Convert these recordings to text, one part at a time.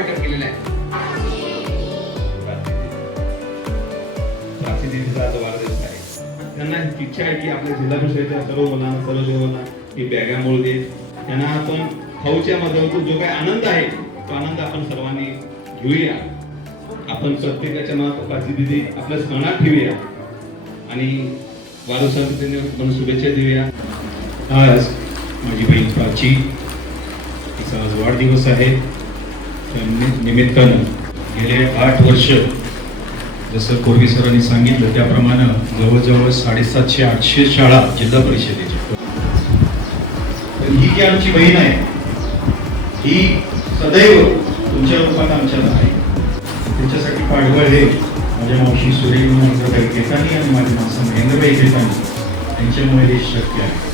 वाटप केलेलं आहे. प्रातिनिधीचा आज वाढदिवस आहे. त्यांना इच्छा आहे की आपल्या जिल्हा परिषदेच्या सर्व मुलांना सर्व जीवांना ही बॅगा मिळू दे. त्यांना आपण खाऊच्या माध्यमातून जो काही आनंद आहे तो आनंद आपण सर्वांनी घेऊया. आपण प्रत्येकाच्या मनात प्रातिनिधी आपल्या स्मरणात ठेवूया आणि वाढदिवसानिमित्ताने आपण शुभेच्छा देऊया. आज माझी बहीण प्राची, तिचा आज वाढदिवस आहे. त्या निमित्तानं गेले 8 वर्ष जसं पूर्वी सरांनी सांगितलं त्याप्रमाणे जवळजवळ 750-800 शाळा जिल्हा परिषदेच्या. तर ही जी आमची बहीण आहे ही सदैव तुमच्या रूपात आमच्यात आहे. त्यांच्यासाठी पाठबळ हे माझ्या मावशी सुरेंद्रबाई केतानी आणि माझी मासा महेंद्रबाई केतानी यांच्यामुळे हे शक्य आहे.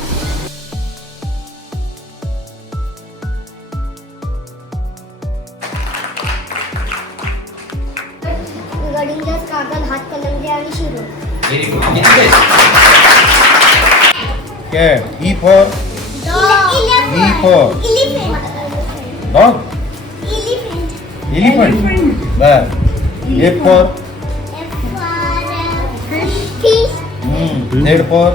गडिंगज कागद हातकलंगडे आणि शिरो. Very good. Cat. E for E for dog. Elephant. Bad. F for Z for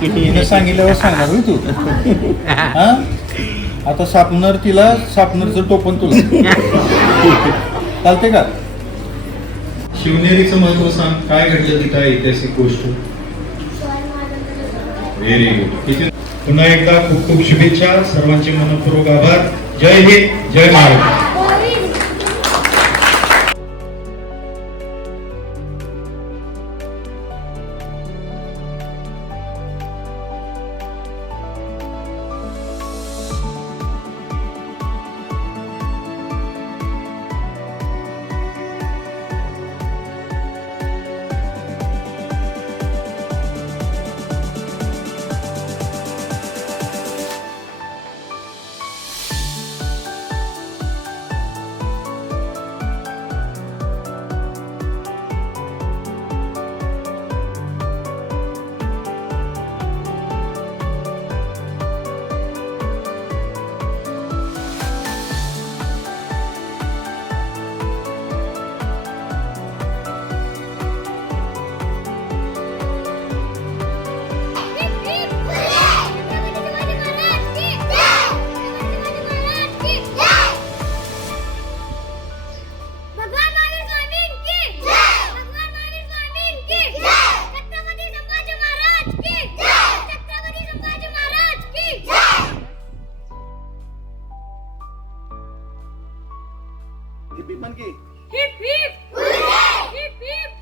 तिने सांगितल्यावर सांगणार होय तू. हा आता सापनर तिला सापनरचं टोपण तुला चालते का? शिवनेरीचं महत्व सांग. काय घडलं तिथं ऐतिहासिक गोष्ट? Very good. पुन्हा एकदा खूप खूप शुभेच्छा. सर्वांचे मनपूर्वक आभार. जय हिंद, जय महाराष्ट्र. हिप हिप मन की हिप हिप हिप हिप